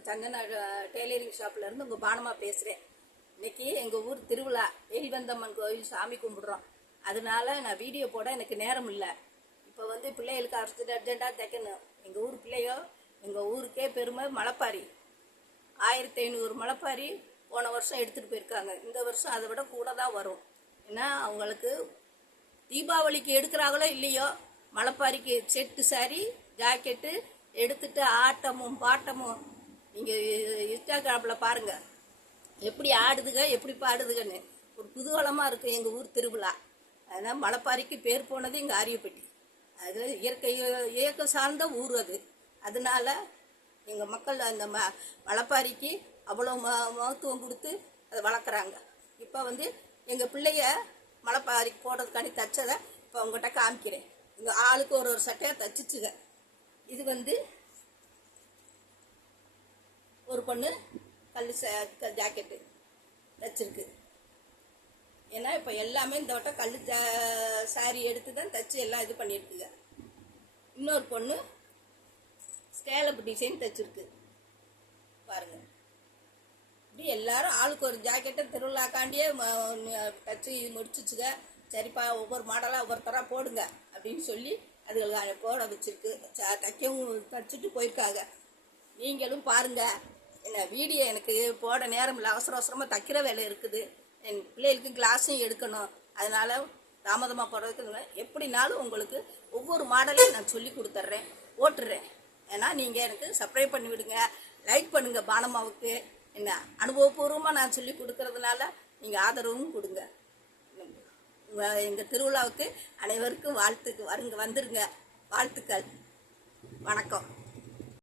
உங்கள் சந்தன டெய்லரிங் ஷாப்லேருந்து உங்கள் பானமாக பேசுகிறேன். இன்றைக்கி எங்கள் ஊர் திருவிழா எலிவந்தம்மன் கோயில் சாமி கும்பிட்றோம். அதனால நான் வீடியோ போட எனக்கு நேரம் இல்லை. இப்போ பிள்ளைகளுக்கு அர்ஜென்ட்டாக தைக்கணும். எங்கள் ஊர் பிள்ளையோ எங்கள் ஊருக்கே பெருமை. மலைப்பாரி 1500 மலைப்பாரி போன வருஷம் எடுத்துகிட்டு போயிருக்காங்க. இந்த வருஷம் அதை விட கூட தான் வரும். ஏன்னா அவங்களுக்கு தீபாவளிக்கு எடுக்கிறாங்களோ இல்லையோ, மலைப்பாரிக்கு செட்டு சாரி ஜாக்கெட்டு எடுத்துட்டு ஆட்டமும் பாட்டமும் நீங்கள் இன்ஸ்டாகிராமில் பாருங்கள் எப்படி ஆடுதுங்க, எப்படி பாடுதுங்கன்னு. ஒரு குதூகலமாக இருக்கும் எங்கள் ஊர் திருவிழா. அதனால் மலைப்பாரிக்கு பேர் போனது எங்கள் ஆரியப்பட்டி. அது இயற்கை சார்ந்த ஊர் அது. அதனால எங்கள் மக்கள் அந்த மலைப்பாரிக்கு அவ்வளோ மகத்துவம் கொடுத்து அதை வளர்க்குறாங்க. இப்போ எங்கள் பிள்ளைய மலைப்பாரிக்கு போடுறதுக்காண்டி தைச்சதை இப்போ உங்கள்கிட்ட காமிக்கிறேன். எங்கள் ஆளுக்கு ஒரு சட்டையாக தைச்சிச்சுங்க. இது ஒரு பொண்ணு கல் ஜாக்கெட்டு தைச்சிருக்கு. ஏன்னா இப்போ எல்லாமே இந்த வட்டம் கல் சாரி எடுத்து தான் தைச்சி எல்லாம் இது பண்ணியிருக்குங்க. இன்னொரு பொண்ணு ஸ்கேலப் டிசைன் தைச்சிருக்கு பாருங்கள். இப்படி எல்லாரும் ஆளுக்கு ஒரு ஜாக்கெட்டை திருவிழாக்காண்டியே தைச்சி முடிச்சிச்சுங்க. சரிப்பா, ஒவ்வொரு மாடலாக ஒவ்வொருத்தராக போடுங்க அப்படின்னு சொல்லி அதுகளை போட வச்சுருக்கு. தைக்கவும் தைச்சிட்டு போயிருக்காங்க. நீங்களும் பாருங்கள். என்ன வீடியோ எனக்கு போட நேரம் இல்லை, அவசரமாக தைக்கிற வேலை இருக்குது. என் பிள்ளைகளுக்கு கிளாஸும் எடுக்கணும். அதனால் தாமதமாக போடுறதுக்கு எப்படினாலும் உங்களுக்கு ஒவ்வொரு மாடலையும் நான் சொல்லி கொடுத்துட்றேன், போட்டுடுறேன். ஏன்னா நீங்கள் எனக்கு சப்ஸ்கிரைப் பண்ணி விடுங்க, லைக் பண்ணுங்கள். பானம்மாவுக்கு என்ன அனுபவபூர்வமாக நான் சொல்லி கொடுக்கறதுனால நீங்கள் ஆதரவும் கொடுங்க. எங்கள் திருவிழாவுக்கு அனைவருக்கும் வாழ்த்துக்கு வந்துருங்க. வாழ்த்துக்கள். வணக்கம்.